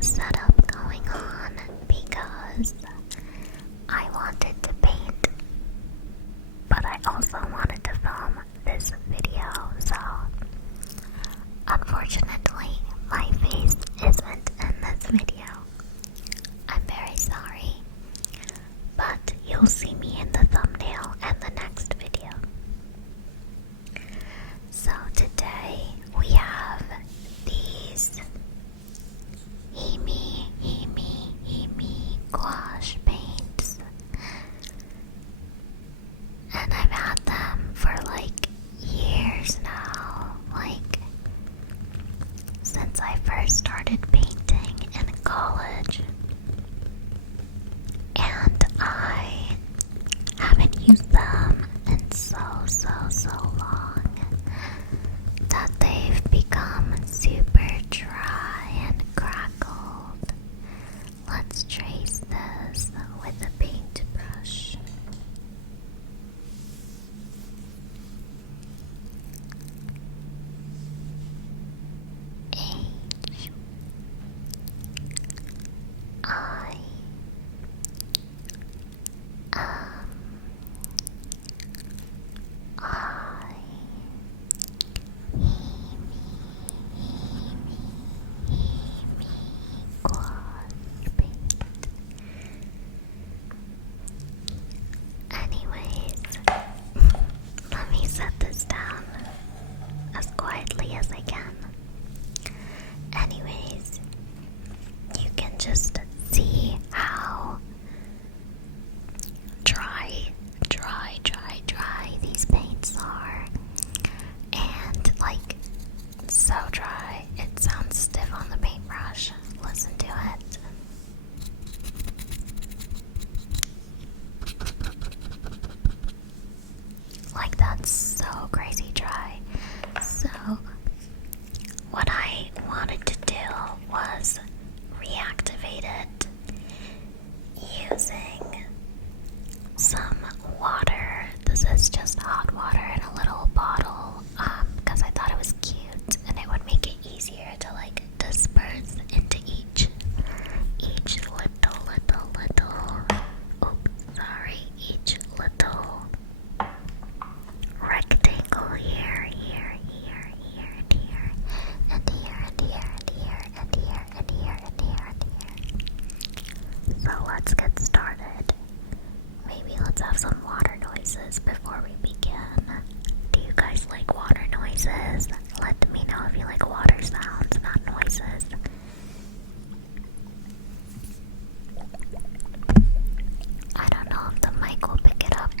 a setup going on because I wanted to paint, but I also wanted to film this video, so unfortunately my face isn't in this video. I'm very sorry, but you'll see me in the thumbnail and the next video. So today we have these himi gouache paints, and I've had them for like years now, like since I first started painting in college, and I haven't used them in so long that they've become super dry and crackled. Let's trace this with a paintbrush. H I gouache paint. Anyways, let me set this down as quietly as I can. Anyways, you can just see how dry these paints are, and like so dry it sounds stiff on the paintbrush. Listen to it. Like, that's so crazy dry. So what I wanted to do was reactivate it using some water. This is just hot water in a little bottle, because I thought it was cute and it would make it easier to like disperse into each each little rectangle here, and here, and here, and here, and here, and here, and here, and here, and here, and here. So let's get started. Maybe let's have some water noises before we begin. Do you guys like water noises? Let me know if you like water sounds, not noises. I don't know if the mic will pick it up.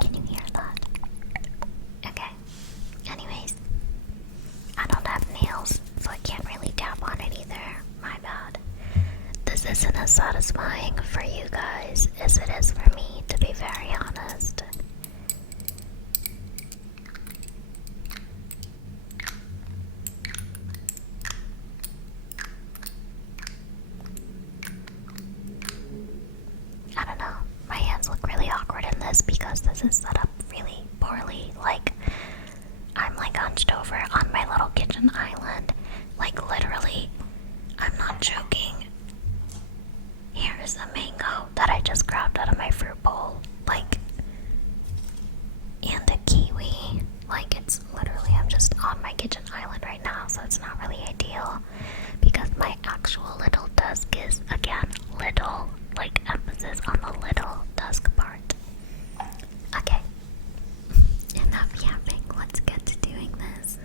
Can you hear that? Okay. Anyways, I don't have nails, so I can't really tap on it either. My bad. This isn't as satisfying for you guys as it is for me, to be very honest. I don't know. My hands look really awkward in this because this is set up really poorly. Like, I'm like hunched over on my little kitchen island. Like, literally, I'm not joking. Here is a mango that I just grabbed out of my fruit bowl. Like, and a kiwi. Like, it's literally, I'm just on my kitchen island right now, so it's not really ideal because my actual little desk is, again, little. Like, emphasis on the little desk part. Okay. Enough yapping. Let's get to doing this.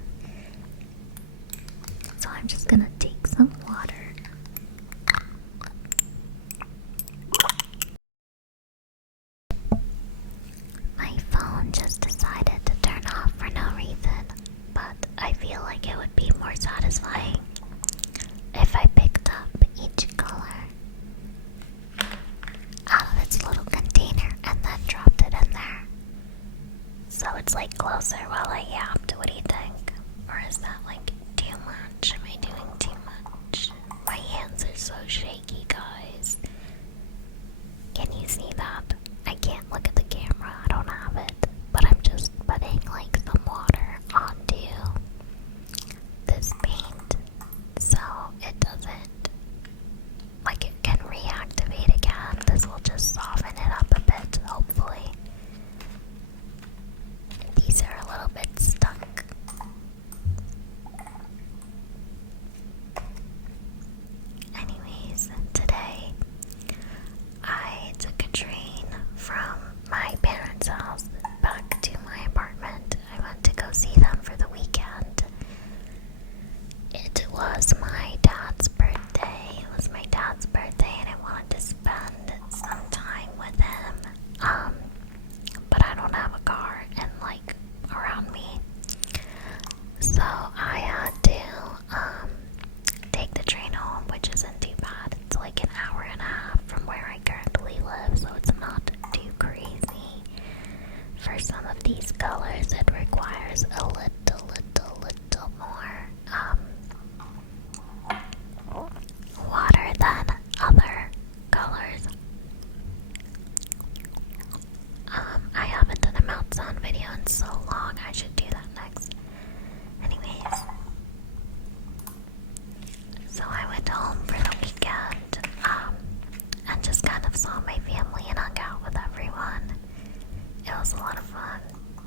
So I'm just gonna take some water. My phone just decided to turn off for no reason, but I feel like it would be more satisfying if I picked up each color out of its little container and then dropped it in there. So it's like closer while I yapped. What do you think? Or is that like too much? Am I doing too much? My hands are so shaky, guys. these colors, it requires a little more water than other colors. I haven't done a mouth sound video in so long. I should do that next. Anyways, so I went home for the weekend, and just kind of saw my family and hung out with everyone. It was a lot of fun.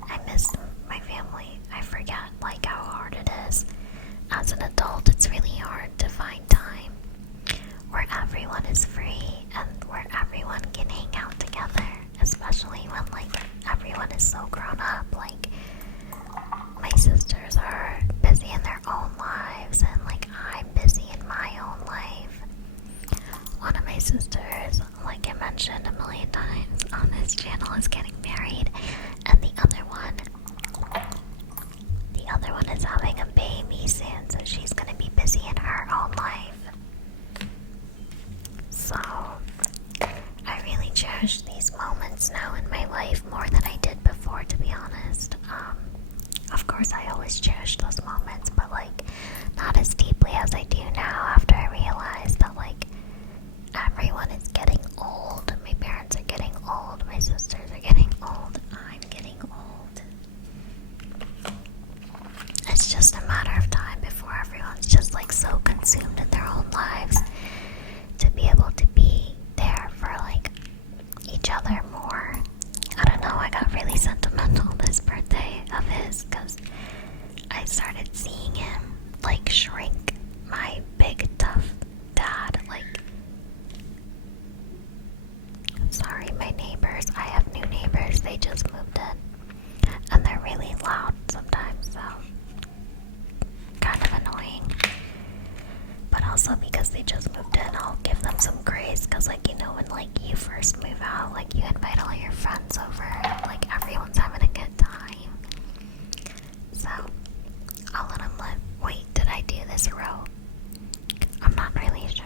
I missed my family. I forget like how hard it is. As an adult, it's really hard to find time where everyone is free and where everyone can hang out together, especially when like everyone is so grown up. Like my sisters are busy in their own lives and like I'm busy in my own life. One of my sisters, like I mentioned a million times on this channel, is getting married, and the other one is having a baby soon, so she's gonna be busy in her own life. So I really cherish these moments now in my life more than I did before, to be honest. Of course I always cherish those moments, but like not as deeply as I do now after I realized that like everyone is getting old. My parents are getting old, my sisters are getting old, I'm getting old. It's just a matter of time before everyone's just like so consumed in their own lives to be able to be there for like each other more. I don't know, I got really sentimental this birthday of his because I started seeing him like shrink. My big tough dad, like, sorry, my neighbors, I have new neighbors, they just moved in and they're really loud sometimes, so kind of annoying. But also because they just moved in, I'll give them some grace, because like, you know, when like you first move out, like you invite all your friends over and like everyone's having a good time, so I'll let them live. Wait, did I do this row? I'm not really sure.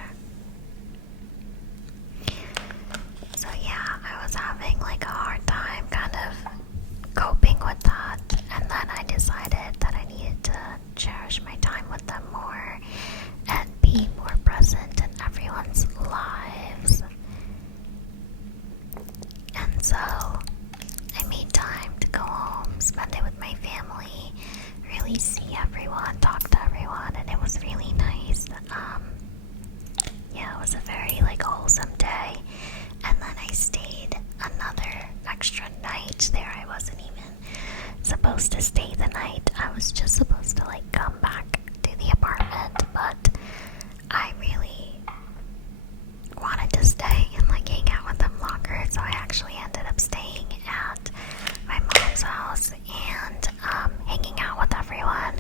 So yeah, I was having like a hard time kind of coping with that, and then I decided that I needed to cherish my time with them more and be more present in everyone's lives. And so I made time to go home, spend it with my family, really see everyone, talk to everyone, and it was really nice. Yeah, it was a very like wholesome day. And then I stayed another extra night there. I wasn't even supposed to stay the night. I was just supposed to like come back to the apartment, but I really wanted to stay and like hang out with them longer, so I actually ended up staying at my mom's house and hanging out with everyone.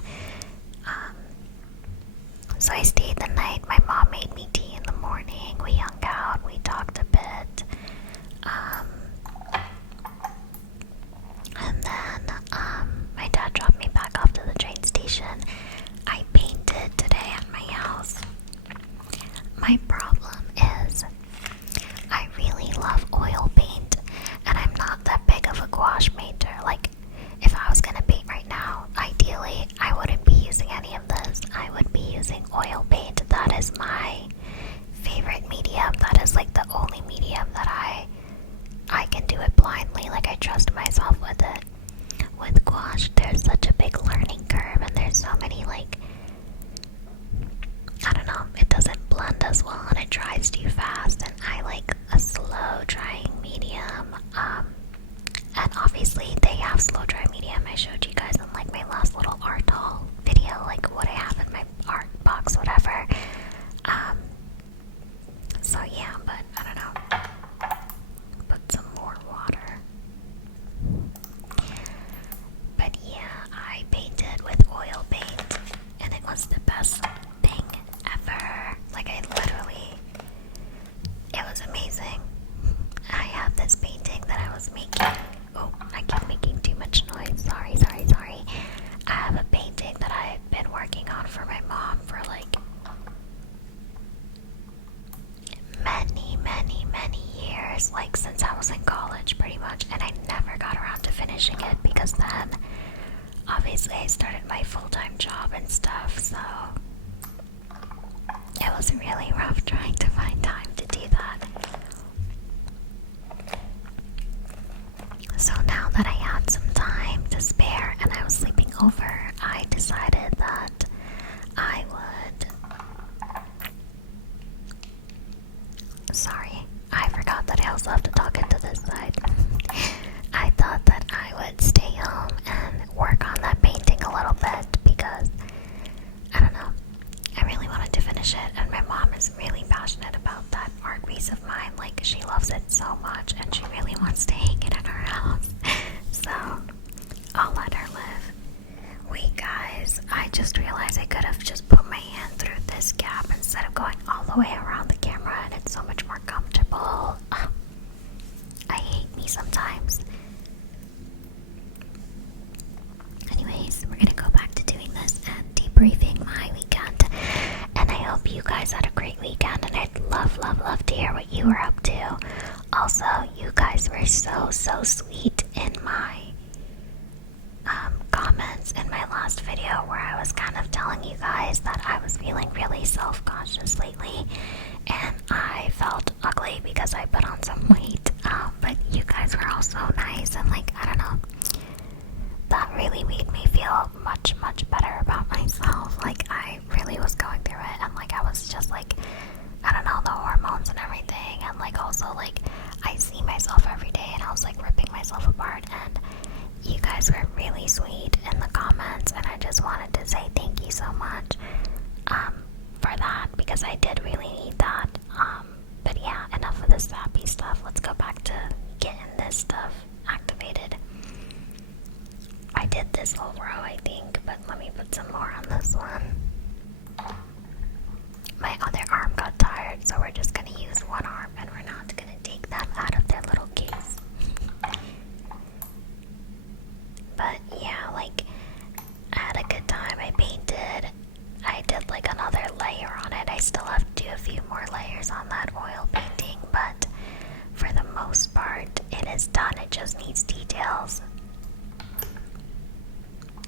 So I stayed the night. My mom made me tea in the morning. We hung out. We talked a bit. And then my dad dropped me back off to the train station. I painted today at my house. My problem is I really love oil paint, and I'm not that big of a gouache painter. Like, if I was gonna paint right now, ideally I wouldn't be using any of this. I would be using oil paint. That is my favorite medium. That is like the only medium that I can do it blindly. Like, I trust myself with it. With gouache, there's such a big learning curve, and there's so many like, I don't know, it doesn't blend as well and it dries too fast, and I like a slow drying medium. And obviously they have slow dry medium. I showed you guys in like my last little art haul video, like what I have in my art box, whatever. So yeah, but I don't know. Put some more water. But yeah, I painted with oil paint, and it was the best thing ever. Like, I literally, it was amazing. I have this painting that I was making. Oh, I keep making too much noise. Sorry. I have a painting that I've been working on for my mom for like many years. years, like since I was in college pretty much, and I never got around to finishing it because then obviously I started my full-time job and stuff, so it was really rough trying to find time to do that. So now that I had some time to spare and I was sleeping over, I decided that I would... Sorry, I forgot that I also have to talk into this side. I thought that I would stay home and work on that painting a little bit because, I don't know, I really wanted to finish it, and my mom is really passionate about that art piece of mine. Like, she loves it so much and she really wants to hang it in her house. So I'll let her live. Wait guys, I just realized I could have just put my hand through this gap instead of going all the way around the camera, and it's so much more comfortable. I hate me sometimes. Anyways, we're gonna go back to doing this and debriefing my weekend, and I hope you guys had a great weekend, and I'd love to hear what you were up to. Also, you guys were so sweet in my comments in my last video where I was kind of telling you guys that I was feeling really self-conscious lately, and I felt ugly because I put on some weight, but you guys were all so nice, and like, I don't know, that really made me feel much better about myself. Like, I really was going through it, and like, I was just like, I don't know, the hormones and everything, and like, also like, I see myself every day and I was like ripping myself apart, and you guys were really sweet in the comments, and I just wanted to say thank you so much for that, because I did really need that. But yeah, enough of this sappy stuff. Let's go back to getting this stuff activated. I did this whole row, I think, but let me put some more on this one. My other arm got tired, so we're just gonna use one arm, and we're not gonna take them out of their little case. But yeah, like, I had a good time. I painted. I did like another layer on it. I still have to do a few more layers on that oil painting, but for the most part, it is done. It just needs details.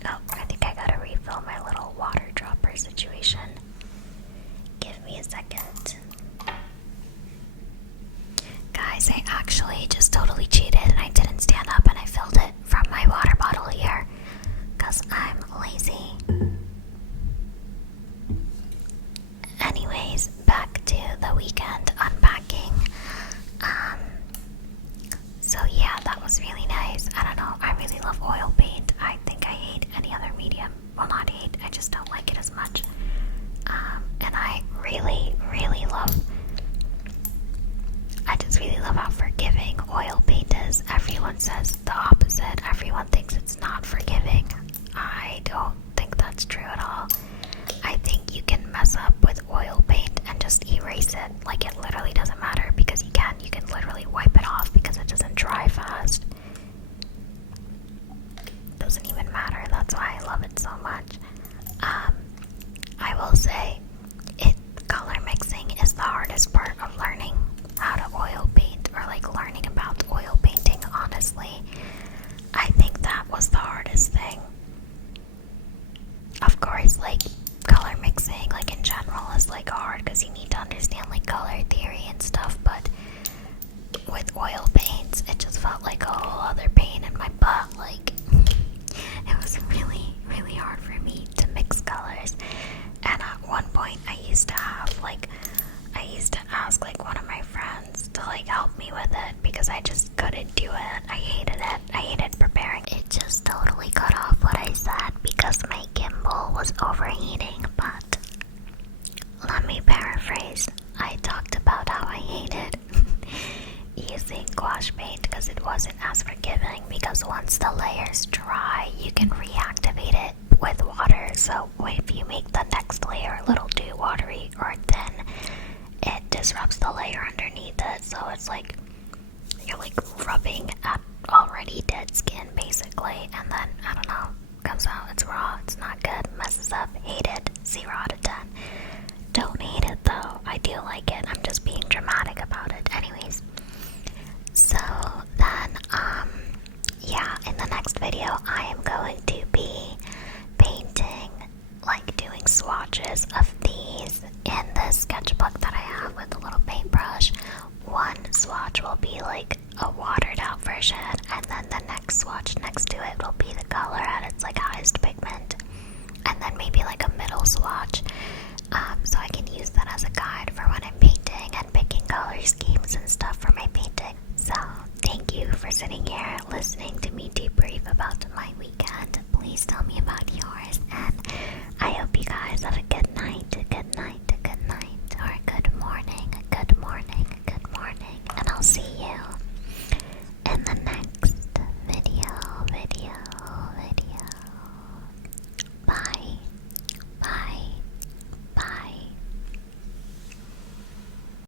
Oh, I think I gotta refill my little water dropper situation. Give me a second. Guys, I actually just totally cheated and I didn't stand up and I filled it from my water bottle here because I'm lazy. Anyways, back to the weekend unpacking. So yeah, that was really nice. I don't know, I really love oil paint. I think I hate any other medium. Well, not hate, I just don't like it as much. And I really love, I just really love how forgiving oil paint is. Everyone says the opposite. Everyone thinks it's not forgiving. I don't think that's true at all. I think you can mess up with oil paint and just erase it. Like, it literally doesn't matter because you can literally wipe it off because it doesn't dry fast. Doesn't even matter. That's why I love it so much. I will say, color mixing is the hardest part of learning how to oil paint, or like learning about oil painting, honestly. I think that was the hardest thing. Of course, like, color mixing, like in general, is like hard because you need to understand like color theory and stuff, but with oil paints, it just felt like a whole other pain in my butt. Like, it was really hard for me to mix colors. And at one point, I used to ask like one of my friends to like help me with it because I just couldn't do it. I hated it. I hated preparing. It just totally cut off what I said because my gimbal was overheating, but let me paraphrase. I talked about how I hated using gouache paint because it wasn't as forgiving, because once the layers dry, you can reactivate it with water. So if you make the next layer a little too watery or thin, it disrupts the layer underneath it. So it's like you're like rubbing at already dead skin basically, and then I don't know, comes out, it's raw, it's not good, messes up, hate it, 0 out of 10. Don't hate it though, I do like it, I'm just being dramatic about it. Anyways, be like a watered out version, and then the next swatch next to it will be the color at its like highest pigment, and then maybe like a middle swatch, so I can use that as a guide for when I'm painting and picking color schemes and stuff for my painting. So thank you for sitting here listening to me debrief about my weekend. Please tell me